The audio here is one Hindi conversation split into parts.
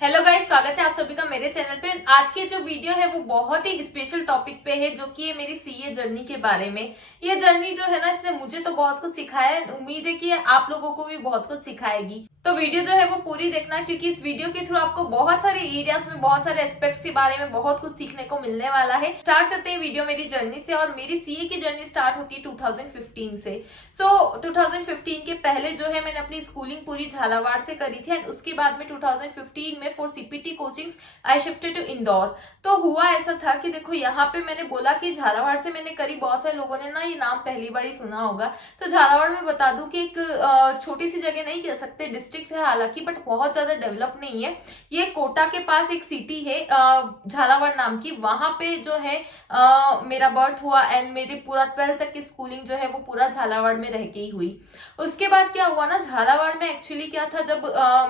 हेलो गाइस, स्वागत है आप सभी का मेरे चैनल पे। आज की जो वीडियो है वो बहुत ही स्पेशल टॉपिक पे है, जो कि है मेरी सीए जर्नी के बारे में। ये जर्नी जो है ना, इसने मुझे तो बहुत कुछ सिखाया है, उम्मीद है कि आप लोगों को भी बहुत कुछ सिखाएगी। तो वीडियो जो है वो पूरी देखना, क्योंकि इस वीडियो के थ्रू आपको बहुत सारे एरियाज में, बहुत सारे एस्पेक्ट्स के बारे में बहुत कुछ सीखने को मिलने वाला है। स्टार्ट करते हैं वीडियो मेरी जर्नी से। और मेरी सीए की जर्नी स्टार्ट होती है 2015 से। 2015 के पहले जो है मैंने अपनी स्कूलिंग पूरी झालावाड़ से करी थी, एंड उसके बाद में 2015 में for CPT coachings I shifted to Indore. तो हुआ ऐसा था कि देखो, यहाँ पे मैंने बोला कि झालावाड़ से मैंने करी, बहुत सारे लोगों ने ना ये नाम पहली बार ही सुना होगा। तो झालावाड़ में बता दूं कि एक छोटी सी जगह नहीं कह सकते, डिस्ट्रिक्ट है हालांकि, बट बहुत ज्यादा डेवलप नहीं है। ये कोटा के पास एक सिटी है झालावाड़ नाम की। वहां पे जो है मेरा बर्थ हुआ, एंड मेरी पूरा 12th तक की स्कूलिंग जो है वो पूरा झालावाड़ में रह के ही हुई। उसके बाद क्या हुआ ना, झालावाड़ में एक्चुअली क्या था, जब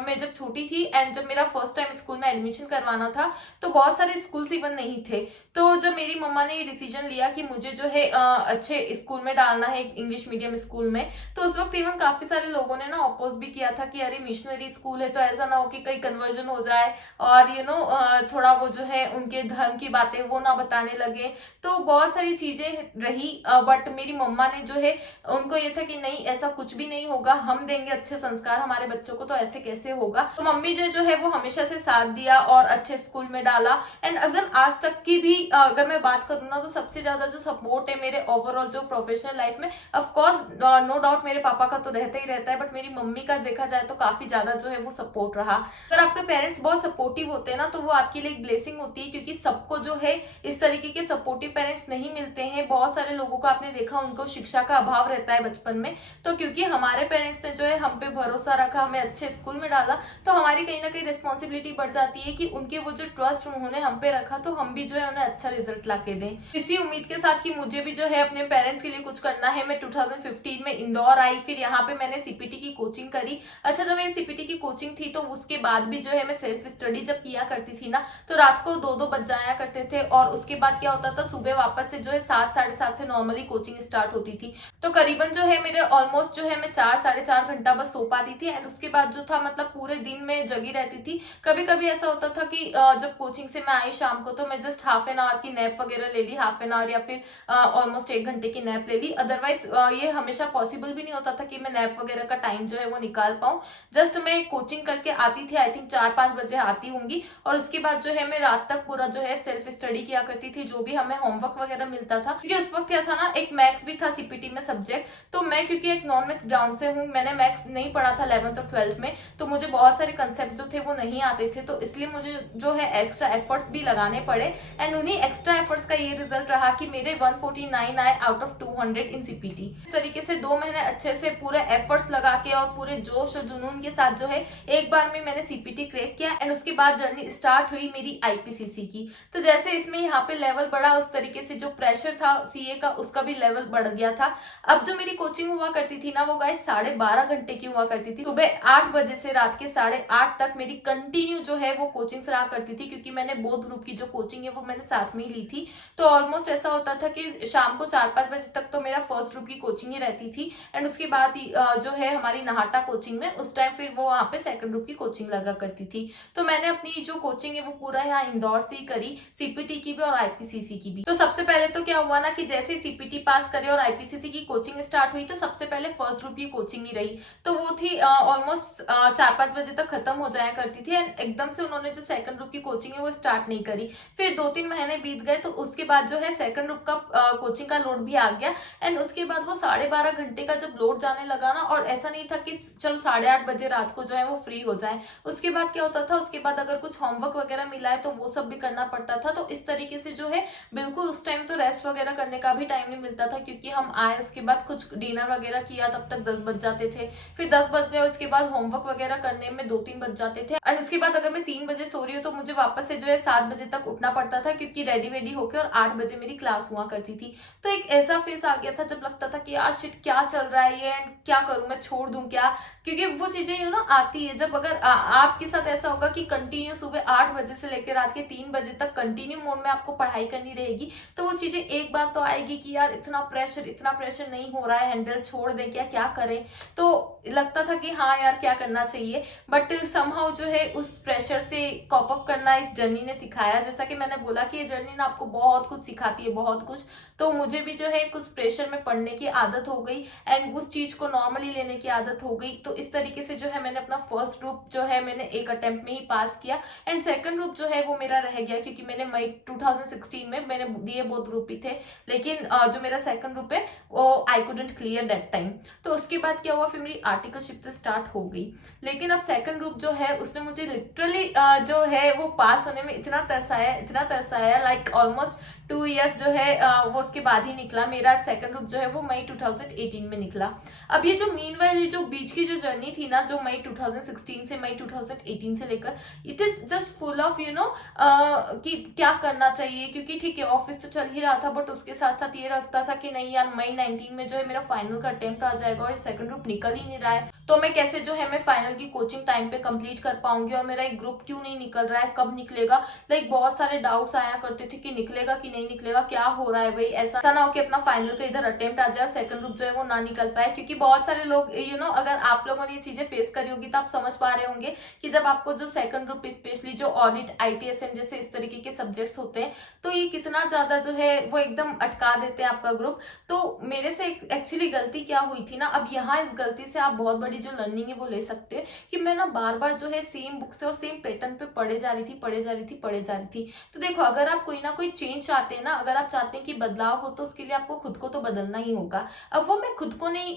मैं जब छोटी थी एंड जब मेरा फर्स्ट टाइम स्कूल में एडमिशन करवाना था, तो बहुत सारे स्कूल्स इवन नहीं थे। तो जब मेरी मम्मा ने ये डिसीजन लिया कि मुझे जो है अच्छे स्कूल में डालना है, इंग्लिश मीडियम स्कूल में, तो उस वक्त इवन काफी सारे लोगों ने ना अपोज भी किया था कि अरे मिशनरी स्कूल है, तो ऐसा ना हो कि कहीं कन्वर्जन हो जाए और थोड़ा वो जो है उनके धर्म की बातें वो ना बताने लगे। तो बहुत सारी चीजें रही, बट मेरी मम्मा ने जो है, उनको ये था कि नहीं, ऐसा कुछ भी नहीं होगा, हम देंगे अच्छे संस्कार हमारे बच्चों को, तो ऐसे कैसे होगा। तो मम्मी ने जो है वो हमेशा से साथ दिया और अच्छे स्कूल में डाला। एंड अगर आज तक की भी अगर मैं बात करूँ ना, तो सबसे ज्यादा जो सपोर्ट है मेरे ओवरऑल जो प्रोफेशनल लाइफ में, ऑफकोर्स नो डाउट मेरे पापा का तो रहता ही रहता है, बट मेरी मम्मी का देखा जाए तो काफी ज्यादा जो है वो सपोर्ट रहा। अगर आपके पेरेंट्स बहुत सपोर्टिव होते हैं ना, तो वो आपके लिए एक ब्लेसिंग होती है, क्योंकि सबको जो है इस तरीके के सपोर्टिव पेरेंट्स नहीं मिलते हैं। बहुत सारे लोगों को आपने देखा, उनको शिक्षा का अभाव रहता है बचपन में। तो क्योंकि हमारे पेरेंट्स ने जो है हम पे भरोसा रखा, हमें अच्छे स्कूल में डाला, तो हमारी कहीं ना कहीं रिस्पॉन्सिबिलिटी बढ़ जाती है कि उनके वो जो ट्रस्ट उन्होंने हम पे रखा, तो हम भी जो है उन्हें अच्छा रिजल्ट ला के दें। इसी उम्मीद के साथ कि मुझे भी जो है अपने पेरेंट्स के लिए कुछ करना है, मैं 2015 में इंदौर आई। फिर यहाँ पे मैंने सीपीटी की कोचिंग करी। अच्छा, जब मेरी सीपीटी की कोचिंग थी, तो उसके बाद भी जो है मैं सेल्फ स्टडी जब किया करती थी ना, तो रात को 2-2 बज जाया करते थे। और उसके बाद क्या होता था, सुबह वापस से जो है 7-7:30 से नॉर्मली कोचिंग स्टार्ट होती थी। तो करीबन जो है मेरे ऑलमोस्ट जो है मैं 4-4.5 घंटा बस सो पाती थी, एंड उसके बाद जो था, मतलब पूरे दिन में जगी रहती थी। कभी कभी ऐसा होता था कि जब कोचिंग से मैं आई शाम को, तो मैं जस्ट हाफ एन आवर की नैप वगैरह ले ली, हाफ एन आवर या फिर ऑलमोस्ट 1 घंटे की नैप ले ली। अदरवाइज ये हमेशा पॉसिबल भी नहीं होता था कि मैं नैप वगैरह का टाइम जो है वो निकाल पाऊँ। जस्ट मैं कोचिंग करके आती थी, आई थिंक 4-5 बजे आती होंगी, और उसके बाद जो है मैं रात तक पूरा जो है सेल्फ स्टडी किया करती थी, जो भी हमें होमवर्क वगैरह मिलता था। क्योंकि उस वक्त क्या था ना, एक मैथ्स भी था सीपीटी में सब्जेक्ट। तो मैं क्योंकि एक नॉन मैथ ग्राउंड से हूँ, मैंने मैथ्स नहीं पढ़ा था 11th और 12th में, तो मुझे बहुत सारे कंसेप्ट जो थे वो नहीं आते थे। तो इसलिए मुझे जो है एक्स्ट्रा एफर्ट्स भी लगाने पड़े, एंड उन्हीं एक्स्ट्रा एफर्ट्स का ये रिजल्ट रहा कि मेरे 149 आए आउट ऑफ 200 इन सीपीटी। इस तरीके से 2 महीने अच्छे से पूरे एफर्ट्स लगा के और पूरे जोश और जुनून के साथ जो है एक बार में मैंने सीपीटी क्रैक किया, एंड उसके बाद जर्नी स्टार्ट हुई मेरी आईपीसीसी की। तो जैसे इसमें यहाँ पे लेवल बढ़ा, उस तरीके से जो प्रेशर था सीए का, उसका भी लेवल बढ़ गया था। अब जो मेरी कोचिंग हुआ करती थी ना, वो गाइस 12.5 घंटे की हुआ करती थी। सुबह 8 बजे से रात के 8:30 तक मेरी कंटिन्यू जो है वो कोचिंग रहा करती थी, क्योंकि मैंने बोथ ग्रुप की जो कोचिंग है वो मैंने साथ में ही ली थी। तो ऑलमोस्ट ऐसा होता था कि शाम को 4-5 बजे तक तो मेरा फर्स्ट ग्रुप की कोचिंग ही रहती थी, एंड उसके बाद जो है हमारी नहाटा कोचिंग में उस टाइम फिर वो वहाँ पे सेकंड ग्रुप की कोचिंग लगा करती थी। तो मैंने अपनी जो कोचिंग है वो पूरा यहाँ इंदौर से ही करी, सीपीटी की भी और आईपीसीसी की भी। तो सबसे पहले तो क्या हुआ ना, कि जैसे सीपीटी पास करे और आईपीसीसी की कोचिंग स्टार्ट हुई, तो सबसे पहले फर्स्ट ग्रुप की कोचिंग ही रही। तो वो थी ऑलमोस्ट 4-5 बजे तक खत्म हो जाया करती थी, एंड एकदम से उन्होंने जो सेकंड ग्रुप की कोचिंग है वो स्टार्ट नहीं करी। फिर 2-3 महीने बीत गए, तो उसके बाद जो है सेकंड ग्रुप का कोचिंग का लोड भी आ गया, एंड उसके बाद वो 12.5 घंटे का जब लोड जाने लगा ना, और ऐसा नहीं था कि चलो 8:30 बजे रात को जो है वो फ्री हो जाए। उसके बाद क्या होता था, उसके बाद अगर कुछ होमवर्क वगैरह मिला है तो वो सब भी करना पड़ता था। तो इस तरीके से जो है बिल्कुल उस टाइम तो रेस्ट वगैरह करने का भी टाइम नहीं मिलता था, क्योंकि हम आए उसके बाद कुछ डिनर वगैरह किया, तब तक 10 बज जाते थे। फिर 10 बज गए, उसके बाद होमवर्क वगैरह करने में 2-3 बज जाते थे, एंड उसके बाद अगर मैं 3 बजे सो रही हूँ, तो मुझे वापस से जो है 7 बजे तक उठना पड़ता था, क्योंकि रेडी वेडी होकर और 8 बजे मेरी क्लास हुआ करती थी। तो एक ऐसा फेस आ गया था जब लगता था कि यार शिट, क्या चल रहा है ये, एंड क्या करूं, मैं छोड़ दूं क्या। क्योंकि वो चीजें आती है जब अगर आपके साथ ऐसा होगा कि कंटिन्यू सुबह 8 बजे से लेकर रात के 3 बजे तक कंटिन्यू मोड में आपको पढ़ाई करनी रहेगी, तो वो चीजें एक बार तो आएगी कि यार इतना प्रेशर नहीं हो रहा है हैंडल, छोड़ दें क्या, क्या करें। तो लगता था कि हाँ यार क्या करना चाहिए, बट समहाउ जो है उस प्रेशर से कॉप अप करना इस जर्नी ने सिखाया। जैसा कि मैंने बोला कि ये जर्नी ना आपको बहुत कुछ सिखाती है, बहुत कुछ। तो मुझे भी जो है कुछ प्रेशर में पढ़ने की आदत हो गई एंड उस चीज को नॉर्मली लेने की आदत हो गई। तो इस तरीके से जो है मैंने अपना फर्स्ट ग्रुप जो है मैंने एक अटेम्प्ट में ही पास किया एंड सेकंड ग्रुप जो है वो मेरा रह गया, क्योंकि मैंने मई 2016 में मैंने दिए बोथ ग्रुप ही थे, लेकिन जो मेरा सेकंड ग्रुप है वो I couldn't clear that time. तो उसके बाद क्या हुआ, फिर मेरी आर्टिकलशिप तो स्टार्ट हो गई। लेकिन अब सेकंड ग्रुप जो है उसने मुझे लिटरली जो है वो पास होने में इतना तरसाया लाइक ऑलमोस्ट 2 इयर्स जो है वो उसके बाद ही निकला। मेरा सेकंड ग्रुप जो है वो मई 2018 में निकला। अब ये जो मीनवाइल जो बीच की जो जर्नी थी ना, जो मई 2016 से मई 2018 से लेकर, it is just full of कि क्या करना चाहिए, क्योंकि ठीक है ऑफिस तो चल ही रहा था, बट उसके साथ साथ ये लगता था कि नहीं यार मई 19 में जो है मेरा फाइनल का अटेम्प्ट आ जाएगा और सेकंड ग्रुप निकल ही नहीं रहा है, तो मैं कैसे जो है मैं फाइनल की कोचिंग टाइम पे कंप्लीट कर पाऊंगी, और मेरा एक ग्रुप क्यों नहीं निकल रहा है, कब निकलेगा। लाइक बहुत सारे डाउट्स आया करते थे कि निकलेगा कि नहीं निकलेगा, क्या हो रहा है भाई। ऐसा ना हो कि अपना फाइनल का इधर अटेम्प्ट आ जाए और सेकंड ग्रुप जो है वो ना निकल पाए, क्योंकि बहुत सारे लोग अगर आप लोगों ने ये चीजें फेस करी होगी तो आप समझ पा रहे होंगे कि जब आपको जो सेकंड ग्रुप स्पेशली जो ऑडिट ITSM जैसे इस तरीके के सब्जेक्ट्स होते हैं, तो ये कितना ज्यादा जो है वो एकदम अटका देते हैं आपका ग्रुप। तो मेरे से एक्चुअली गलती क्या हुई थी ना, अब यहाँ इस गलती से आप बहुत बड़ी जो लर्निंग है वो ले सकते हैं कि मैं ना बार बार जो है सेम बुक से और सेम पैटर्न पे पढ़े जा रही थी। तो देखो अगर आप कोई ना कोई चेंज चाहते हैं ना, अगर आप चाहते हैं कि बदलाव हो, तो उसके लिए आपको खुद को तो बदलना ही होगा। अब वो मैं खुद को नहीं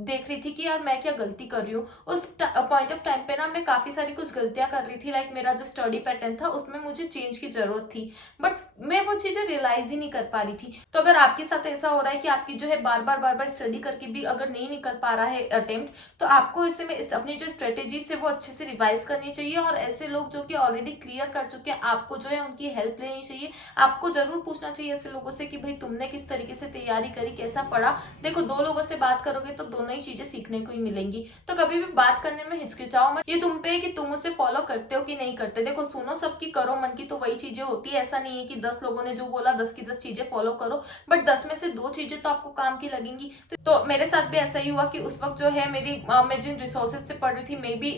देख रही थी कि यार मैं क्या गलती कर रही हूँ। उस पॉइंट ऑफ टाइम पे ना मैं काफी सारी कुछ गलतियां कर रही थी, लाइक मेरा जो स्टडी पैटर्न था उसमें मुझे चेंज की जरूरत थी, बट मैं वो चीजें रियलाइज ही नहीं कर पा रही थी। तो अगर आपके साथ ऐसा हो रहा है कि आपकी जो है बार बार स्टडी करके भी अगर नहीं निकल पा रहा है अटेम्प्ट, तो आपको इससे में अपनी जो स्ट्रेटेजी है वो अच्छे से रिवाइज करनी चाहिए, और ऐसे लोग जो कि ऑलरेडी क्लियर कर चुके हैं आपको जो है उनकी हेल्प लेनी चाहिए। आपको जरूर पूछना चाहिए ऐसे लोगों से कि भाई तुमने किस तरीके से तैयारी करी, कैसा पढ़ा। देखो दो लोगों से बात करोगे तो दोनों ही चीजें सीखने को ही मिलेंगी, तो कभी भी बात करने में हिचकिचाओ मत। ये तुम पे है कि तुम उसे फॉलो करते हो कि नहीं करते। देखो सुनो सबकी, करो मन की, तो वही चीजें होती है। ऐसा नहीं है कि 10 लोगों ने जो बोला 10 की 10 चीजें फॉलो करो, बट 10 में से 2 चीजें तो आपको काम की लगेंगी। तो मेरे साथ भी ऐसा ही हुआ कि उस वक्त जो है मैं जिन रिसोर्सेज से पढ़ रही थी, मे बी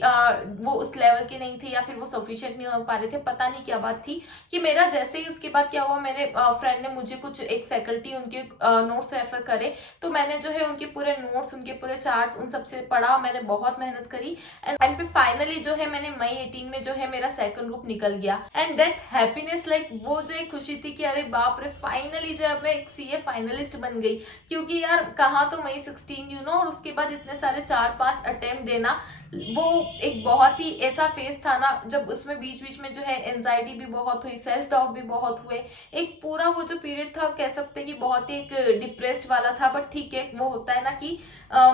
वो उस लेवल के नहीं थे या फिर वो सफिशिएंट नहीं हो पा रहे थे, पता नहीं क्या बात थी। कि मेरा जैसे ही उसके बाद क्या हुआ, मेरे फ्रेंड ने मुझे कुछ एक फैकल्टी उनके नोट्स रेफर करे, तो मैंने जो है उनके पूरे नोट्स, उनके पूरे चार्ट्स, उन सबसे पढ़ा, मैंने बहुत मेहनत करी एंड फिर फाइनली जो है मैंने मई 18 में जो है मेरा सेकंड ग्रुप निकल गया। एंड दैट हैप्पीनेस, लाइक वो जो एक खुशी थी कि अरे बाप रे फाइनली जो है मैं एक CA फाइनलिस्ट बन गई। क्योंकि यार कहा तो मई 16 और उसके बाद इतने सारे 4-5 अटेम्प्ट देना, वो एक बहुत ही ऐसा फेज था ना, जब उसमें बीच बीच में जो है एंजाइटी भी बहुत हुई, सेल्फ डाउट भी बहुत हुए। एक पूरा वो जो पीरियड था कह सकते हैं कि बहुत ही एक डिप्रेस्ड वाला था, बट ठीक है वो होता है ना कि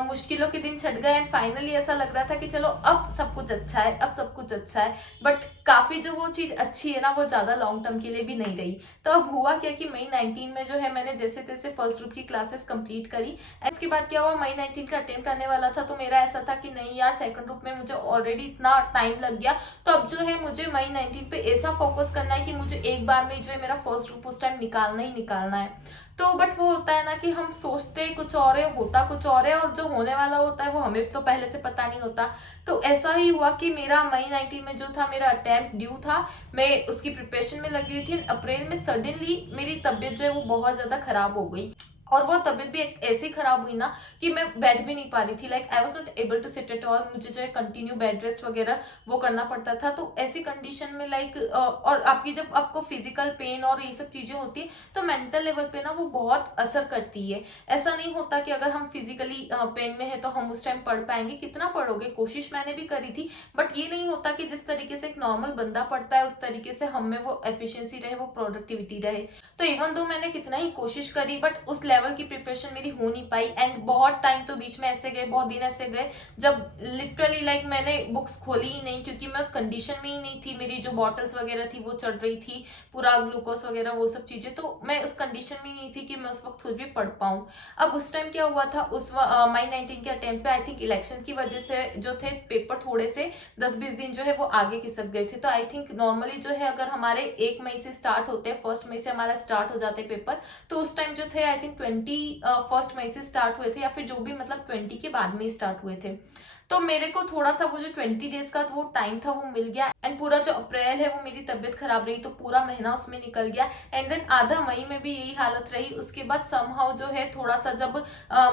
मुश्किलों के दिन छट गए एंड फाइनली ऐसा लग रहा था कि चलो अब सब कुछ अच्छा है, अब सब कुछ अच्छा है। बट काफी जो वो चीज अच्छी है ना, वो ज्यादा लॉन्ग टर्म के लिए भी नहीं रही। तो अब हुआ क्या कि मई 19 में जो है मैंने जैसे तैसे फर्स्ट ग्रुप की क्लासेस कंप्लीट करी। उसके बाद क्या हुआ, मई 19 का अटेम्प्ट आने वाला था, तो मेरा ऐसा था कि नहीं यार सेकंड ग्रुप में मुझे ऑलरेडी इतना टाइम लग गया, तो अब जो है मुझे मई 19 पे ऐसा फोकस करना है कि मुझे एक बार में जो है मेरा फर्स्ट ग्रुप उस टाइम निकालना ही निकालना है। तो बट वो होता है ना कि हम सोचते कुछ और है, होता कुछ और है, और जो होने वाला होता है वो हमें तो पहले से पता नहीं होता। तो ऐसा ही हुआ कि मेरा मई 19 में जो था मेरा अटेम्प्ट ड्यू था, मैं उसकी प्रिपरेशन में लगी हुई थी। अप्रैल में सडनली मेरी तबीयत जो है वो बहुत ज्यादा खराब हो गई, और वो तबीयत भी ऐसी खराब हुई ना कि मैं बैठ भी नहीं पा रही थी। Like I was not able to sit at all, मुझे जो है कंटिन्यू बेड रेस्ट वगैरह वो करना पड़ता था। तो ऐसी कंडीशन में लाइक और आपकी जब आपको फिजिकल पेन और ये सब चीजें होती है, तो मेंटल लेवल पे ना वो बहुत असर करती है। ऐसा नहीं होता कि अगर हम फिजिकली पेन में है तो हम उस टाइम पढ़ पाएंगे, कितना पढ़ोगे, कोशिश मैंने भी करी थी, बट ये नहीं होता कि जिस तरीके से एक नॉर्मल बंदा पढ़ता है उस तरीके से हम में वो एफिशिएंसी रहे, वो प्रोडक्टिविटी रहे। तो इवन दो मैंने कितना ही कोशिश करी, बट उस लेवल की प्रिपरेशन मेरी हो नहीं पाई। एंड बहुत टाइम तो बीच में ऐसे गए, बहुत दिन ऐसे गए जब लिटरली लाइक मैंने बुक्स खोली ही नहीं, क्योंकि मैं उस कंडीशन में ही नहीं थी। मेरी जो बॉटल्स वगैरह थी वो चढ़ रही थी, पूरा ग्लूकोज वगैरह वो सब चीजें, तो मैं उस कंडीशन में ही नहीं थी कि मैं उस वक्त खुद भी पढ़ पाऊँ। अब उस टाइम क्या हुआ था, उस मई 19 के अटेम्प्ट पे आई थिंक इलेक्शन की वजह से जो थे पेपर थोड़े से 10-20 दिन जो है वो आगे खिसक गए थे। तो आई थिंक नॉर्मली जो है अगर हमारे 1 मई से स्टार्ट होते हैं, 1 मई से हमारा स्टार्ट हो जाते पेपर, तो उस टाइम जो थे आई थिंक 21 मई से स्टार्ट हुए थे, या फिर जो भी मतलब 20 के बाद में ही स्टार्ट हुए थे। तो मेरे को थोड़ा सा वो जो 20 डेज का वो टाइम था वो मिल गया, एंड पूरा जो अप्रैल है वो मेरी तबीयत खराब रही, तो पूरा महीना उसमें निकल गया। एंड देन आधा मई में भी यही हालत रही। उसके बाद समहाउ जो है थोड़ा सा जब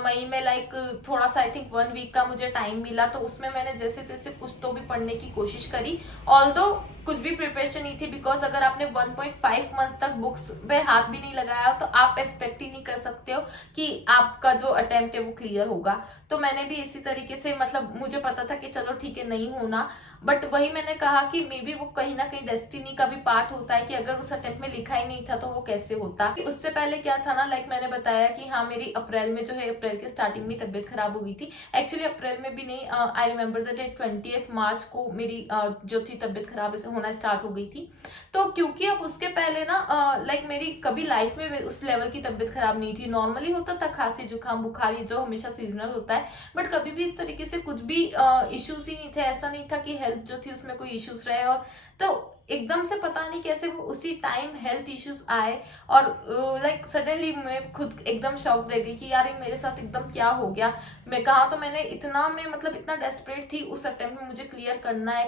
मई में लाइक थोड़ा सा आई थिंक 1 वीक का मुझे टाइम मिला, तो उसमें मैंने जैसे तैसे कुछ तो भी पढ़ने की कोशिश करी। ऑल्दो कुछ भी प्रिपरेशन नहीं थी, बिकॉज अगर आपने 1.5 मंथ तक बुक्स पे हाथ भी नहीं लगाया तो आप एक्सपेक्ट ही नहीं कर सकते हो कि आपका जो अटेम्प्ट है वो क्लियर होगा। तो मैंने भी इसी तरीके से मतलब मुझे पता था कि चलो ठीक है नहीं होना, बट वही मैंने कहा कि मे बी वो कहीं ना कहीं डेस्टिनी का भी पार्ट होता है कि अगर उस अटेम्प्ट में लिखा ही नहीं था तो वो कैसे होता। उससे पहले क्या था ना, लाइक मैंने बताया कि हाँ मेरी अप्रैल में जो है अप्रैल के स्टार्टिंग में तबीयत खराब हो गई थी। एक्चुअली अप्रैल में भी नहीं, आई रिमेम्बर द डेट 20 मार्च को मेरी जो थी तबीयत खराब होना स्टार्ट हो गई थी। तो क्योंकि अब उसके पहले ना लाइक मेरी कभी लाइफ में उस लेवल की तबीयत खराब नहीं थी, नॉर्मली होता था खांसी जुकाम बुखार जो हमेशा सीजनल होता है, बट कभी भी इस तरीके से कुछ भी इश्यूज ही नहीं थे। ऐसा नहीं था कि हेल्थ जो थी उसमें कोई इश्यूज रहे, और तो एकदम से पता नहीं कैसे वो उसी टाइम हेल्थ इश्यूज आए, और लाइक सडनली मैं खुद एकदम शॉक रह गई कि यार ये मेरे साथ एकदम क्या हो गया। मैं कहा तो मैंने इतना मैं मतलब इतना डेस्परेट थी उस अटेम्प्ट में, मुझे क्लियर करना है,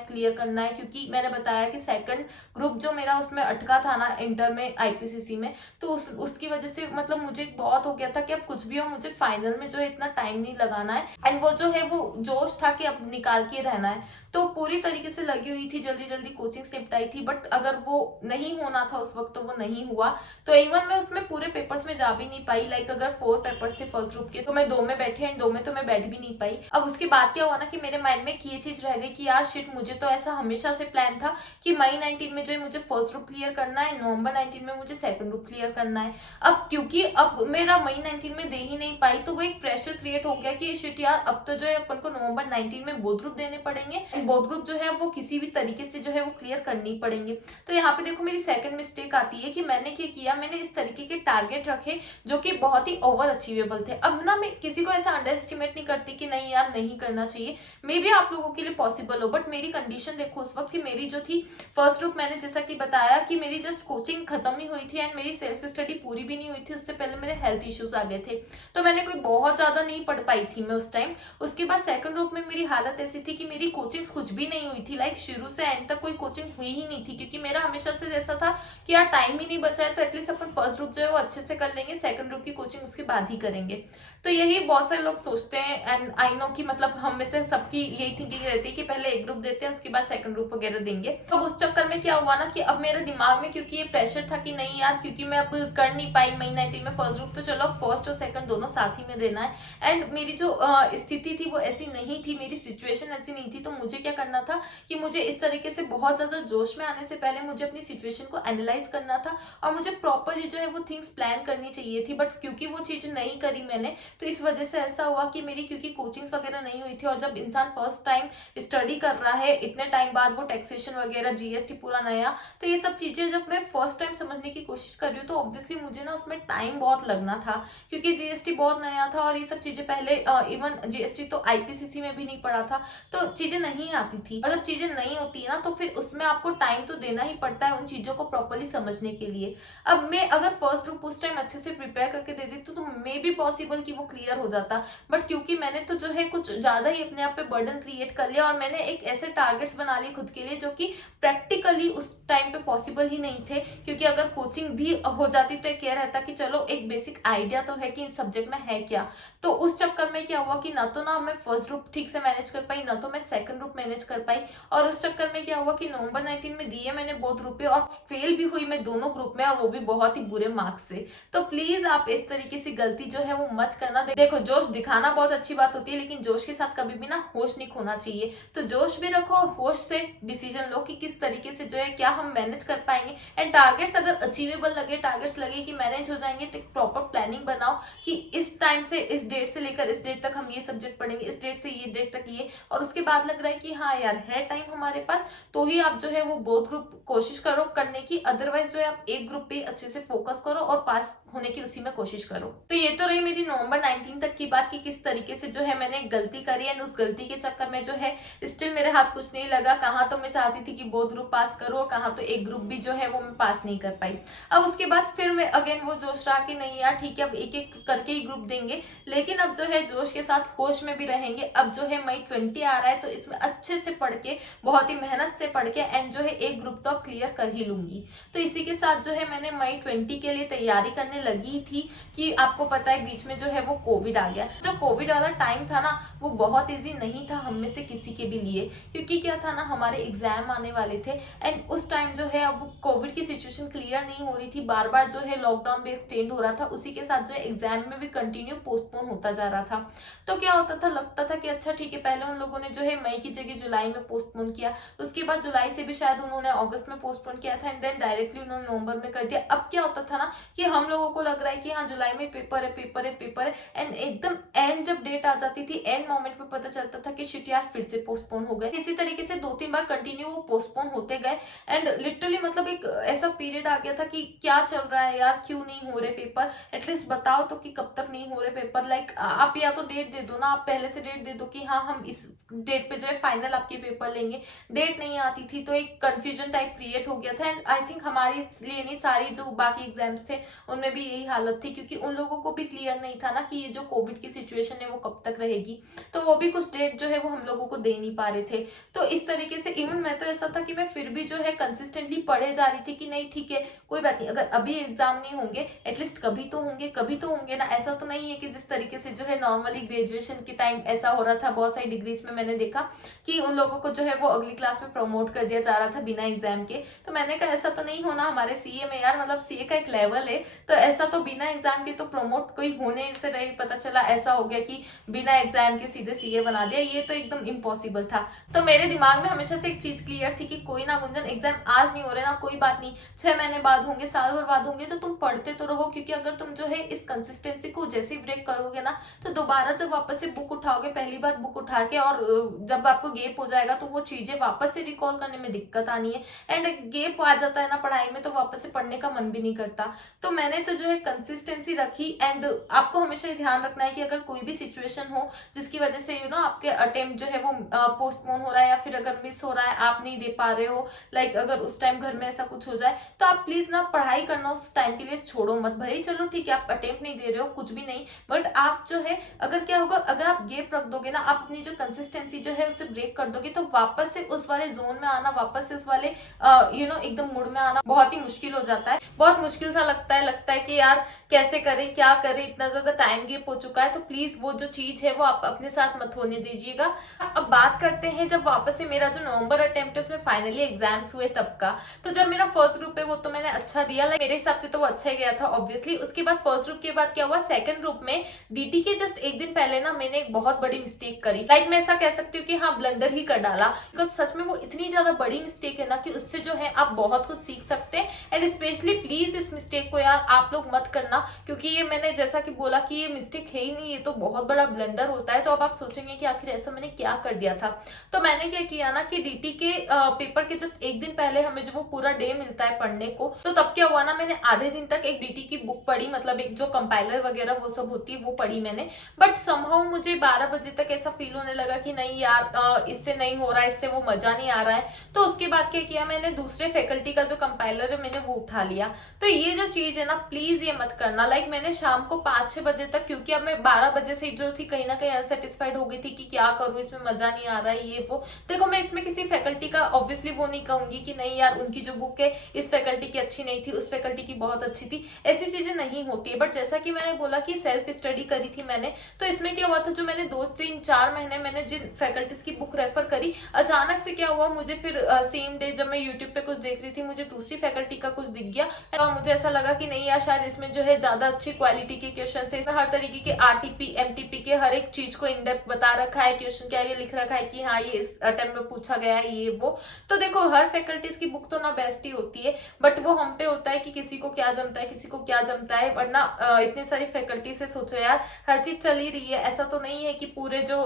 क्योंकि मैंने बताया कि सेकंड ग्रुप जो मेरा उसमें अटका था ना इंटर में आईपीसीसी में, तो उसकी वजह से मतलब मुझे बहुत हो गया था कि अब कुछ भी हो मुझे फाइनल में जो है इतना टाइम नहीं लगाना है, एंड वो जो है वो जोश था कि अब निकाल के रहना है। तो पूरी तरीके से लगी हुई थी, जल्दी जल्दी कोचिंग निपटाई थी, बट अगर वो नहीं होना था उस वक्त तो वो नहीं हुआ। तो इवन मैं उसमें पूरे पेपर्स में जा भी नहीं पाई। लाइक अगर 4 पेपर्स थे फर्स्ट ग्रुप के तो मैं 2 में बैठी, एंड 2 में तो मैं बैठ भी नहीं पाई। अब उसके बाद क्या हुआ ना कि मेरे माइंड में एक ये चीज रह गई कि यार शिट, मुझे तो ऐसा हमेशा से प्लान था कि मई 19 में जो है मुझे फर्स्ट ग्रुप क्लियर करना है, नवंबर 19 में मुझे सेकंड ग्रुप क्लियर करना है। अब क्योंकि अब मेरा मई 19 में दे ही नहीं पाई, तो वो एक प्रेशर क्रिएट हो गया कि शिट यार, अब तो जो है अपन को नवंबर 19 में बोथ ग्रुप देने पड़ेंगे, एंड बोथ ग्रुप जो है वो किसी भी तरीके से जो है वो क्लियर करनी पड़ेंगे। तो यहाँ पे देखो मेरी सेकंड मिस्टेक आती है कि मैंने क्या किया, मैंने इस तरीके के टारगेट रखे जो कि बहुत ही ओवर अचीवेबल थे। अब ना मैं किसी को ऐसा अंडर एस्टिमेट नहीं करती कि नहीं यार नहीं करना चाहिए, मे बी आप लोगों के लिए पॉसिबल हो, बट मेरी कंडीशन देखो उस वक्त की मेरी जो थी फर्स्ट ग्रुप, मैंने जैसा कि बताया कि मेरी जस्ट कोचिंग खत्म ही हुई थी, एंड मेरी सेल्फ स्टडी पूरी भी नहीं हुई थी, उससे पहले मेरे हेल्थ इश्यूज आ गए थे, तो मैंने कोई बहुत ज्यादा नहीं पढ़ पाई थी मैं उस टाइम। उसके बाद सेकंड ग्रुप में मेरी हालत ऐसी थी कि मेरी कोचिंग कुछ भी नहीं हुई थी, लाइक शुरू से एंड तक कोई कोचिंग हुई ही नहीं थी, क्योंकि मेरा हमेशा से ऐसा था कि यार टाइम ही नहीं बचा है तो एटलीस्ट अपन फर्स्ट ग्रुप जो है वो अच्छे से कर लेंगे, सेकंड ग्रुप की कोचिंग उसके बाद ही करेंगे। तो यही बहुत सारे लोग सोचते हैं, एंड आई नो कि मतलब हम में से सबकी यही थिंकिंग रहती है कि पहले एक ग्रुप देते हैं उसके बाद सेकंड ग्रुप वगैरह देंगे। तो उस चक्कर में क्या हुआ ना कि अब मेरे दिमाग में क्योंकि ये प्रेशर था कि नहीं यार, क्योंकि मैं अब कर नहीं पाई मई 19 में फर्स्ट ग्रुप, तो चलो फर्स्ट और सेकंड दोनों साथ ही में देना है। एंड मेरी जो स्थिति थी वो ऐसी नहीं थी, मेरी सिचुएशन ऐसी नहीं थी, तो मुझे क्या करना था कि मुझे इस तरीके से बहुत ज्यादा जोश में आने से पहले मुझे अपनी सिचुएशन को एनालाइज करना था, और मुझे प्रॉपरली जो है वो थिंग्स प्लान करनी चाहिए थी। बट क्योंकि वो चीज नहीं करी मैंने, तो इस वजह से ऐसा हुआ कि मेरी क्योंकि कोचिंग्स वगैरह नहीं हुई थी, और जब इंसान फर्स्ट टाइम स्टडी कर रहा है इतने टाइम बाद, वो टैक्सेशन वगैरह जीएसटी पूरा नया, तो ये सब चीजें जब मैं फर्स्ट टाइम समझने की कोशिश कर रही हूँ तो ऑब्वियसली मुझे ना उसमें टाइम बहुत लगना था, क्योंकि जीएसटी बहुत नया था, और ये सब चीजें पहले इवन जीएसटी तो आईपीसीसी में भी नहीं पढ़ा था, तो चीजें नहीं आती थी, और जब चीजें नहीं होती है ना तो फिर उसमें आपको टाइम तो देना ही पड़ता है उन चीजों को प्रॉपरली समझने के लिए। अब मैं अगर फर्स्ट ग्रुप उस टाइम अच्छे से प्रिपेयर करके दे देती तो मे बी पॉसिबल कि वो क्लियर हो जाता, बट क्योंकि मैंने तो जो है कुछ ज्यादा ही अपने आप पे बर्डन क्रिएट कर लिया, और मैंने एक ऐसे टारगेट्स बना लिए खुद के लिए जो कि प्रैक्टिकली उस टाइम पे पॉसिबल ही नहीं थे, क्योंकि अगर कोचिंग भी हो जाती तो एक रहता कि चलो एक बेसिक आइडिया तो है कि इन सब्जेक्ट में है क्या। तो उस चक्कर में क्या हुआ कि ना तो ना मैं फर्स्ट ग्रुप ठीक से मैनेज कर पाई, ना तो मैं सेकंड ग्रुप मैनेज कर पाई, और उस चक्कर में क्या हुआ कि नवंबर 19 में दिए मैंने बोथ ग्रुप पे, और फेल भी हुई मैं दोनों ग्रुप में, और वो भी बहुत ही बुरे मार्क्स से। तो प्लीज आप इस तरीके से गलती जो है वो मत करना। देखो जोश दिखाना बहुत अच्छी बात होती है, लेकिन जोश के साथ कभी भी ना होश नहीं खोना चाहिए, तो जोश भी रखो और होश से डिसीजन लो कि किस तरीके से जो है क्या हम मैनेज कर पाएंगे, एंड टारगेट्स अगर अचीवेबल लगे, टारगेट्स लगे कि मैनेज हो जाएंगे, तो प्रॉपर प्लानिंग बनाओ कि इस टाइम से इस डेट से लेकर इस डेट तक हम ये सब्जेक्ट पढ़ेंगे, इस डेट से ये डेट तक ये, और उसके बाद लग रहा है कि हाँ यार है टाइम हमारे पास, तो ही आप जो है वो बोथ ग्रुप कोशिश करो करने की। अदरवाइज जो है आप एक ग्रुप पे अच्छे से फोकस करो और पास होने की उसी में कोशिश करो। तो ये तो रही मेरी नवंबर 19 तक की बात कि किस तरीके से जो है मैंने गलती करी एंड उस गलती के चक्कर में जो है स्टिल मेरे हाथ कुछ नहीं लगा। कहाँ तो मैं चाहती थी कि बोथ ग्रुप पास करो और कहाँ तो एक ग्रुप भी जो है वो मैं पास नहीं कर पाई। अब उसके बाद फिर मैं अगेन वो जोश रहा कि नहीं यार ठीक है अब एक एक करके ही ग्रुप देंगे, लेकिन अब जो है जोश के साथ होश में भी रहेंगे। अब जो है मई 20 आ रहा है तो इसमें अच्छे से पढ़ के, बहुत ही मेहनत से पढ़ के एंड जो है एक ग्रुप तो अब क्लियर कर ही लूंगी। तो इसी के साथ जो है मैंने मई 20 के लिए तैयारी करने लगी थी कि आपको पता है बीच में जो है वो कोविड आ गया। जो कोविड वाला टाइम था ना वो बहुत ईजी नहीं था हम में से किसी के भी लिए, क्योंकि क्या था ना हमारे एग्जाम आने वाले थे एंड उस टाइम जो है अब कोविड की सिचुएशन क्लियर नहीं हो रही थी, बार बार जो है लॉकडाउन भी एक्सटेंड हो रहा था, उसी के साथ जो है एग्जाम में भी कंटिन्यू पोस्टपोन होता जा रहा था। तो क्या होता था, लगता था कि अच्छा ठीक है, पहले उन लोगों ने जो है मई की जगह जुलाई में पोस्टपोन किया, उसके बाद जुलाई से भी शायद उन्होंने अगस्त में पोस्टपोन किया था एंड देन डायरेक्टली उन्होंने नवंबर में कर दिया। अब क्या होता था ना कि हम लोगों को लग रहा है कि हाँ जुलाई में पेपर है पेपर है पेपर है एंड एकदम एंड जब डेट आ जाती थी एंड मोमेंट पे पता चलता था कि शिट यार फिर से पोस्टपोन हो गए। इसी तरीके से 2-3 बार कंटिन्यू वो पोस्टपोन होते गए एंड लिटरली मतलब एक ऐसा पीरियड आ गया था कि क्या चल रहा है यार, क्यों नहीं हो रहे पेपर, एटलीस्ट बताओ तो कि कब तक नहीं हो रहे पेपर। लाइक आप या तो डेट दे दो ना, आप पहले से डेट दे दो कि हाँ हम इस डेट पे जो है फाइनल आपके पेपर लेंगे। डेट नहीं आती थी तो एक कंफ्यूजन टाइप क्रिएट हो गया था एंड आई थिंक हमारे लिए नहीं, सारी जो बाकी एग्जाम्स थे उनमें भी यही हालत थी, क्योंकि उन लोगों को भी क्लियर नहीं था ना कि ये जो कोविड की सिचुएशन है वो कब तक रहेगी, तो वो भी कुछ डेट जो है वो हम लोगों को दे नहीं पा रहे थे। तो इस तरीके से इवन मैं तो ऐसा था कि मैं फिर भी जो है कंसिस्टेंटली पढ़े जा रही थी कि नहीं ठीक है कोई बात नहीं, अगर अभी एग्जाम नहीं होंगे एटलीस्ट कभी तो होंगे, कभी तो होंगे ना। ऐसा तो नहीं है कि जिस तरीके से जो है नॉर्मली ग्रेजुएशन के टाइम ऐसा हो रहा था, बहुत सारी डिग्रीज में मैंने देखा कि उन लोगों को जो है वो अगली क्लास में प्रमोट कर दिया जा रहा था बिना एग्जाम के। तो मैंने कहा ऐसा तो नहीं होना हमारे सीए में यार, मतलब सीए का एक लेवल है, तो ऐसा तो बिना एग्जाम के तो प्रमोट कोई होने से नहीं, पता चला ऐसा हो गया कि बिना एग्जाम के सीधे सीए बना दिया, ये तो एकदम इम्पॉसिबल था। तो मेरे दिमाग में हमेशा से एक चीज क्लियर थी कि कोई ना गुंजन, एग्जाम आज नहीं हो रहे ना कोई बात नहीं, 6 महीने बाद होंगे, साल भर बाद होंगे, तो तुम पढ़ते तो रहो, क्योंकि अगर तुम जो है इस कंसिस्टेंसी को जैसे ही ब्रेक करोगे ना तो दोबारा जब वापस से बुक उठाओगे, पहली बार बुक उठा के और जब आपको गेप हो जाएगा तो वो चीजें वापस से रिकॉल करने में दिक्कत आनी है एंड गेप आ जाता है ना पढ़ाई में तो वापस से पढ़ने का मन भी नहीं करता। तो मैंने तो जो है कंसिस्टेंसी रखी एंड आपको हमेशा ध्यान रखना है कि अगर कोई भी सिचुएशन हो जिसकी वजह से यू नो आपके अटेम्प्ट जो है वो पोस्टपोन हो रहा है या फिर अगर मिस हो रहा है, आप नहीं दे पा रहे हो, लाइक अगर उस टाइम घर में ऐसा कुछ हो जाए, तो आप प्लीज ना पढ़ाई करना उस टाइम के लिए छोड़ो मत। भले चलो ठीक है आप अटेम्प्ट नहीं दे रहे हो कुछ भी नहीं, बट आप जो है अगर क्या होगा, अगर आप गेप रख दोगे ना, आप अपनी जो कंसिस्टेंसी जो है उसे ब्रेक कर दोगे तो वापस से उस वाले जोन में आना, वापस से उस वाले एकदम मूड में आना बहुत ही मुश्किल हो जाता है, बहुत मुश्किल सा लगता है कि यार कैसे करें क्या करें, इतना ज्यादा टाइम गेप हो चुका है। तो प्लीज वो जो चीज है वो आप अपने साथ मत होने दीजिएगा। अब बात करते हैं जब वापस से मेरा जो नवंबर अटेम्प्ट है उसमें फाइनली एग्जाम्स हुए तब का। तो जब मेरा फर्स्ट ग्रुप है वो तो मैंने अच्छा दिया, लाइक मेरे हिसाब से तो वो अच्छा ही गया था ऑब्वियसली। उसके बाद फर्स्ट ग्रुप के बाद क्या हुआ, सेकंड ग्रुप में डीटी के जस्ट एक दिन पहले ना मैंने एक बहुत बड़ी मिस्टेक करी, लाइक मैं ऐसा कह सकती हूँ कि हाँ ब्लंडर ही कर डाला, बिकॉज सच में वो इतनी ज्यादा बड़ी मिस्टेक है ना कि उससे जो है आप बहुत कुछ सीख सकते हैं एंड स्पेशली प्लीज इस मिस्टेक को यार आप लोग मत करना, क्योंकि ये मैंने जैसा कि बोला कि ये मिस्टेक है ही नहीं, ये तो बहुत बड़ा ब्लंडर होता है। तो अब आप सोचेंगे कि आखिर ऐसा मैंने क्या कर दिया था। तो मैंने क्या किया ना कि डीटी के पेपर के जस्ट एक दिन पहले हमें जो वो पूरा डे मिलता है पढ़ने को, तो तब क्या हुआ ना मैंने आधे दिन तक एक डीटी की बुक पढ़ी, मतलब एक जो कंपाइलर वगैरह वो सब होती है वो पढ़ी मैंने, बट समहाउ मुझे 12 बजे तक ऐसा फील होने लगा कि नहीं यार इससे नहीं हो रहा है, इससे वो मजा नहीं आ रहा है। तो उसके बाद क्या किया मैंने, दूसरे फैकल्टी का जो कंपाइलर है मैंने वो उठा लिया। तो ये जो चीज है ना प्लीज ये मत करना। लाइक मैंने शाम को 5-6 बजे तक, क्योंकि अब मैं 12 बजे से जो थी कहीं ना कहीं अनसेटिस्फाइड हो गई थी कि क्या करूं, इसमें मजा नहीं आ रहा है ये वो। देखो मैं इसमें किसी फैकल्टी का ऑब्वियसली वो नहीं कहूंगी कि नहीं यार उनकी जो बुक है इस फैकल्टी की अच्छी नहीं थी, उस फैकल्टी की बहुत अच्छी थी, ऐसी चीजें नहीं होती है। बट जैसा कि मैंने बोला कि सेल्फ स्टडी करी थी मैंने, तो इसमें क्या हुआ था, जो मैंने 2-3-4 महीने मैंने जिन फैकल्टीज की बुक रेफर करी, अचानक से क्या हुआ मुझे फिर सेम डे जब मैं यूट्यूब पे कुछ देख रही थी मुझे दूसरी फैकल्टी का कुछ दिख गया और मुझे ऐसा लगा कि नहीं यार शायद इसमें जो है ज्यादा अच्छी क्वालिटी के क्वेश्चन है, इसमें हर तरीके के आरटीपी एमटीपी के हर एक चीज को इन डेप्थ बता रखा है, क्वेश्चन के आगे लिख रखा है कि हाँ ये इस अटेम्प्ट में पूछा गया है ये वो। तो देखो हर फैकल्टीज की बुक तो ना बेस्ट ही होती है, बट वो हम पे होता है कि किसी को क्या जमता है किसी को क्या जमता है, वरना इतनी सारी फैकल्टी से सोचो यार हर चीज चल ही रही है। ऐसा तो नहीं है कि पूरे जो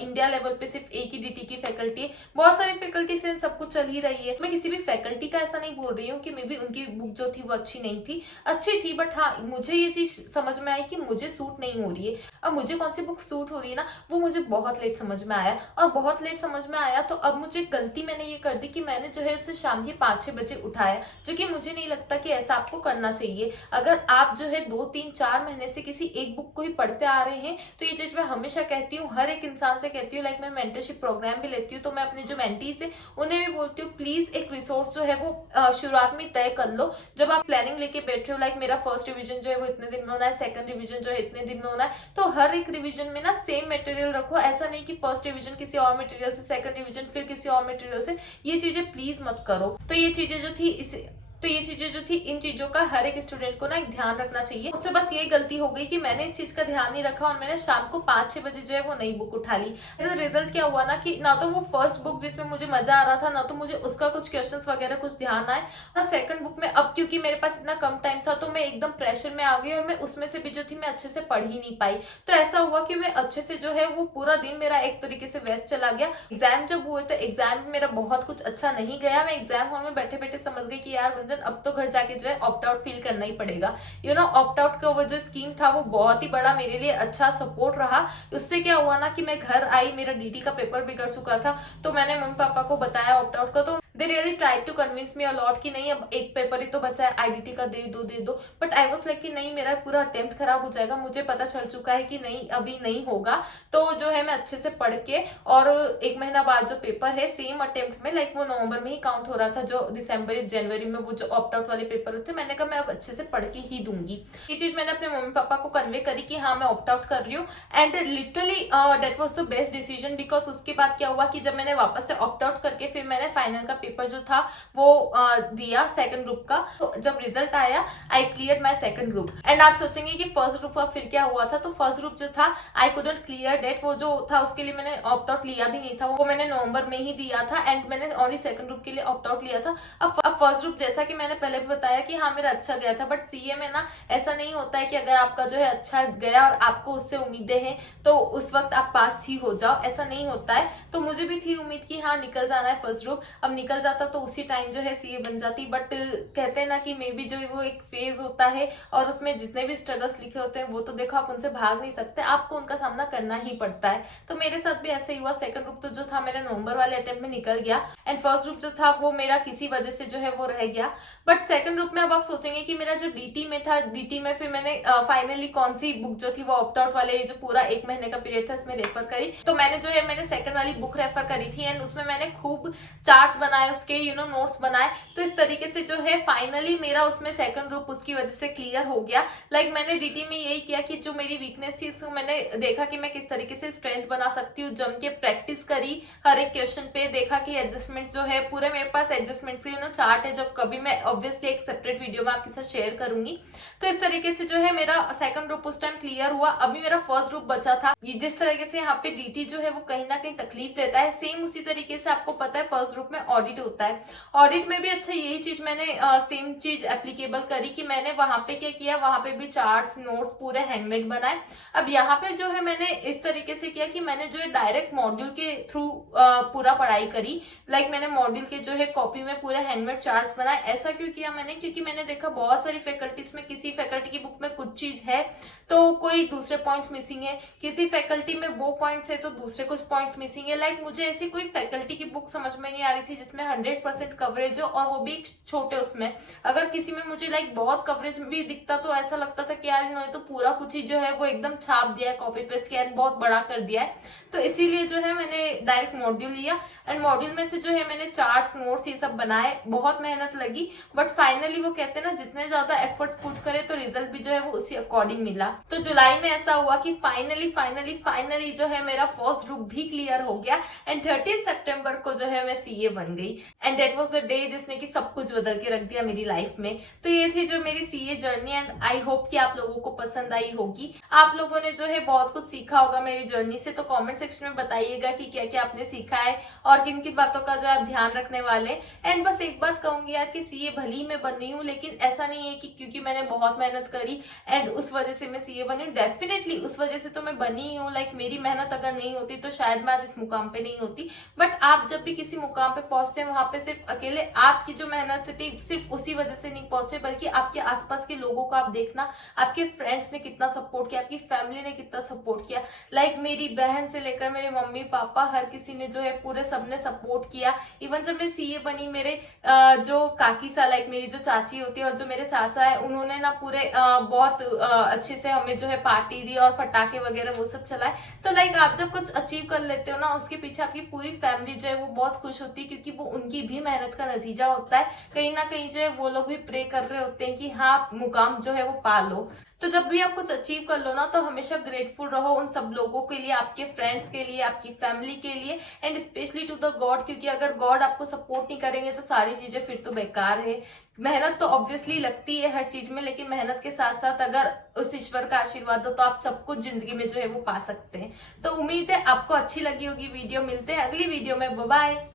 इंडिया लेवल पे सिर्फ एक ही डीटी की फैकल्टी है, बहुत सारी फैकल्टी से सब कुछ चल ही रही है। मैं किसी भी फैकल्टी का ऐसा नहीं बोल रही हूँ कि मे बी उनकी बुक जो थी वो अच्छी नहीं थी, अच्छी थी थी, बट हाँ मुझे ये चीज समझ में आई कि मुझे सूट नहीं हो रही है। अब मुझे कौन सी बुक सूट हो रही है ना, वो मुझे बहुत लेट समझ में आया। और बहुत लेट समझ में आया तो अब मुझे गलती मैंने ये कर दी कि मैंने जो है उसे शाम के 5-6 बजे उठाया, जो कि मुझे नहीं लगता कि ऐसा आपको करना चाहिए। अगर आप जो है 2-3-4 महीने से किसी एक बुक को ही पढ़ते आ रहे हैं, तो ये चीज मैं हमेशा कहती हूँ, हर एक इंसान से कहती हूँ, लाइक मैं मेंटरशिप प्रोग्राम भी लेती हूँ, तो मैं अपने जो मेंटीज है उन्हें भी बोलती हूँ, प्लीज एक रिसोर्स जो है वो शुरुआत में तय कर लो। जब आप प्लानिंग लेके बैठे हो, लाइक मेरा फर्स्ट रिवीजन जो है वो इतने दिन में होना है, सेकंड रिवीजन जो है इतने दिन में होना है, तो हर एक रिवीजन में ना सेम मटेरियल रखो। ऐसा नहीं कि फर्स्ट रिवीजन किसी और मटेरियल से, सेकंड रिवीजन फिर किसी और मटेरियल से, ये चीजें प्लीज मत करो। तो ये चीजें जो थी इन चीजों का हर एक स्टूडेंट को ना एक ध्यान रखना चाहिए। मुझसे बस ये गलती हो गई कि मैंने इस चीज का ध्यान नहीं रखा और मैंने शाम को 5-6 बजे जो है वो नई बुक उठा ली। ऐसा रिजल्ट क्या हुआ ना कि ना तो वो फर्स्ट बुक जिसमें मुझे मजा आ रहा था, ना तो मुझे उसका कुछ क्वेश्चंस वगैरह कुछ ध्यान आए, ना सेकंड बुक में। अब क्योंकि मेरे पास इतना कम टाइम था तो मैं एकदम प्रेशर में आ गई और मैं उसमें से भी जो थी मैं अच्छे से पढ़ ही नहीं पाई। तो ऐसा हुआ कि मैं अच्छे से जो है वो पूरा दिन मेरा एक तरीके से वेस्ट चला गया। एग्जाम जब हुए तो एग्जाम में मेरा बहुत कुछ अच्छा नहीं गया। मैं एग्जाम हॉल में बैठे बैठे समझ गई कि यार गुंजन, अब तो घर जाके जो है ऑप्ट आउट फील करना ही पड़ेगा। ऑप्ट आउट का वो जो स्कीम था वो बहुत ही बड़ा मेरे लिए अच्छा सपोर्ट रहा। उससे क्या हुआ ना कि मैं घर आई, मेरा डीटी का पेपर भी कर चुका था, तो मैंने मम्मी पापा को बताया ऑप्ट आउट का, तो they really try to convince me a lot कि नहीं अब एक पेपर ही तो बचा है, आईडीटी का दे दो। बट आई वाज लाइक कि नहीं, मेरा पूरा अटेम्प्ट खराब हो जाएगा, मुझे पता चल चुका है कि नहीं अभी नहीं होगा। तो जो है मैं अच्छे से पढ़ के, और 1 महीना बाद जो पेपर है सेम अटेम्प्ट में, लाइक वो नवंबर में ही काउंट हो रहा था, जो दिसंबर जनवरी में वो जो ऑप्ट आउट वाले पेपर होते, मैंने कहा मैं अब अच्छे से पढ़ के ही दूंगी। ये चीज मैंने अपने मम्मी पापा को कन्वे करी कि हाँ मैं ऑप्ट आउट कर रही हूँ। And literally that was the best decision, because उसके बाद क्या हुआ कि जब मैंने वापस से ऑप्ट आउट करके फिर मैंने फाइनल का पेपर जो था वो दिया सेकंड ग्रुप का, तो जब रिजल्ट आया I clear my second group. And आप सोचेंगे कि फर्स्ट ग्रुप का फिर क्या हुआ था, तो फर्स्ट ग्रुप जो था आई कुडंट क्लियर डेट, वो जो था उसके लिए मैंने ऑप्ट आउट लिया भी नहीं था, वो मैंने नवंबर में ही दिया था। एंड मैंने ओनली सेकंड ग्रुप के लिए ऑप्ट आउट लिया था। अब फर्स्ट ग्रुप जैसा कि मैंने पहले भी बताया कि हाँ मेरा अच्छा गया था, बट सीए में ना ऐसा नहीं होता है कि अगर आपका जो है अच्छा गया और आपको उससे उम्मीदें हैं तो उस वक्त आप पास ही हो जाओ, ऐसा नहीं होता है। तो मुझे भी थी उम्मीद कि हाँ निकल जाना है फर्स्ट ग्रुप, अब निकल जाता तो उसी टाइम जो है सीए बन जाती। बट कहते हैं ना कि मे बी जो वो एक फेज होता है और उसमें जितने भी स्ट्रगल्स लिखे होते हैं वो तो देखो आप उनसे भाग नहीं सकते, आपको उनका सामना करना ही पड़ता है। तो मेरे साथ भी ऐसे ही हुआ। सेकंड ग्रुप तो जो था मेरे नवंबर वाले अटेम्प्ट में निकल गया, एंड फर्स्ट ग्रुप जो था वो मेरा किसी वजह से जो है वो रह गया। बट सेकंड ग्रुप में अब आप सोचेंगे कि मेरा जो डीटी में था, डीटी में फिर मैंने फाइनली कौन सी बुक जो थी वो ऑप्ट आउट वाले जो पूरा 1 महीने का पीरियड था इसमें रेफर करी, तो मैंने जो है मैंने सेकंड वाली बुक रेफर करी थी, एंड उसमें मैंने खूब चार्ट्स बनाए उसके, नोट्स बनाए। तो इस तरीके से जो है फाइनली मेरा उसमें सेकंड ग्रुप उसकी वजह से क्लियर हो गया। लाइक मैंने डीटी में यही किया कि जो मेरी वीकनेस थी उसको मैंने देखा कि मैं किस तरीके से स्ट्रेंथ बना सकती हूँ, जम के प्रैक्टिस करी हर एक क्वेश्चन पे, देखा कि एडजस्टमेंट जो है पूरे मेरे पास एडजस्टमेंट के चार्ट है, जो कभी मैं ऑब्वियसली एक सेपरेट वीडियो में आपके साथ शेयर करूंगी। तो इस तरीके से जो है मेरा सेकंड ग्रुप उस टाइम क्लियर हुआ। अभी मेरा फर्स्ट ग्रुप बचा था। जिस तरीके से यहाँ पे डीटी जो है वो कहीं ना कहीं तकलीफ देता है, सेम उसी तरीके से आपको पता है फर्स्ट ग्रुप में ऑडिट होता है। ऑडिट में भी अच्छा यही चीज मैंने सेम चीज एप्लीकेबल करी कि मैंने वहां पे क्या किया, वहां पे भी चार्ट्स नोट्स पूरे हैंडमेड बनाए। अब यहाँ पे जो है मैंने इस तरीके से किया कि मैंने जो है डायरेक्ट मॉड्यूल के थ्रू पूरा पढ़ाई करी। लाइक मैंने मॉड्यूल के जो है कॉपी में पूरे हैंडमेड चार्ट्स बनाए। ऐसा क्यों किया मैंने, क्योंकि मैंने देखा बहुत सारी फैकल्टीज में किसी फैकल्टी की बुक में कुछ चीज है तो कोई दूसरे पॉइंट्स मिसिंग है, किसी फैकल्टी में वो पॉइंट्स है तो दूसरे कुछ पॉइंट्स मिसिंग है। लाइक मुझे ऐसी कोई फैकल्टी की बुक समझ में नहीं आ रही थी जिसमें 100% कवरेज हो, और वो भी छोटे उसमें। अगर किसी में मुझे लाइक बहुत कवरेज भी दिखता तो ऐसा लगता था कि यार इन्होंने तो पूरा कुछ ही जो है वो एकदम छाप दिया है, कॉपी पेस्ट किया है, बहुत बड़ा कर दिया है। तो इसीलिए जो है मैंने डायरेक्ट मॉड्यूल लिया, एंड मॉड्यूल में से जो है मैंने चार्ट्स नोट्स ये सब बनाए। बहुत मेहनत लगी, बट फाइनली वो कहते हैं ना जितने ज्यादा एफर्ट्स पुट करे तो रिजल्ट भी जो है वो उसी अकॉर्डिंग मिला। तो जुलाई में ऐसा हुआ कि फाइनली जो है मेरा फर्स्ट ग्रुप भी क्लियर हो गया, एंड 13 सितंबर को जो है मैं सीए बन गई। And that was the day जिसने कि सब कुछ बदल के रख दिया मेरी लाइफ में। तो ये थी जो मेरी CA journey, and I hope कि आप लोगों को पसंद आई होगी। आप लोगों ने जो है बहुत कुछ सीखा होगा मेरी जर्नी से। तो कमेंट सेक्शन में बताइएगा कि क्या क्या आपने सीखा है और किन किन बातों का जो आप ध्यान रखने वाले। एंड बस एक बात कहूंगी यार कि सीए भली मैं बन रही हूँ, लेकिन ऐसा नहीं है कि क्योंकि मैंने बहुत मेहनत करी एंड उस वजह से मैं सीए बनी। डेफिनेटली उस वजह से तो मैं बनी हूँ। लाइक मेरी मेहनत अगर नहीं होती तो शायद मैं आज इस मुकाम पे नहीं होती। बट आप जब भी किसी मुकाम पे पहुंचते पहुंचते हैं वहां पे सिर्फ अकेले आपकी जो मेहनत थी सिर्फ उसी वजह से नहीं पहुंचे, बल्कि आपके आसपास के लोगों को आप देखना, आपके फ्रेंड्स ने कितना सपोर्ट किया, आपकी फैमिली ने कितना सपोर्ट किया। लाइक मेरी बहन से लेकर मेरे मम्मी पापा हर किसी ने जो है पूरे सबने सपोर्ट किया। इवन जब मैं सीए बनी, मेरे जो काकी सा लाइक मेरी जो चाची होती है और जो मेरे चाचा है, उन्होंने ना पूरे बहुत अच्छे से हमें जो है पार्टी दी और फटाके वगैरह वो सब चलाए। तो लाइक आप जब कुछ अचीव कर लेते हो ना, उसके पीछे आपकी पूरी फैमिली जो है वो बहुत खुश होती है, क्योंकि वो उनकी भी मेहनत का नतीजा होता है। कहीं ना कहीं जो है वो लोग भी प्रे कर रहे होते हैं कि हाँ आप मुकाम जो है वो पा लो। तो जब भी आप कुछ अचीव कर लो ना, तो हमेशा ग्रेटफुल रहो उन सब लोगों के लिए, आपके फ्रेंड्स के लिए, आपकी फैमिली के लिए, and specially to the God, क्योंकि अगर गॉड आपको सपोर्ट नहीं करेंगे तो सारी चीजें फिर तो बेकार है। मेहनत तो ऑब्वियसली लगती है हर चीज में, लेकिन मेहनत के साथ साथ अगर उस ईश्वर का आशीर्वाद हो तो आप सब कुछ जिंदगी में जो है वो पा सकते हैं। तो उम्मीद है आपको अच्छी लगी होगी वीडियो। मिलते हैं अगली वीडियो में, बाय बाय।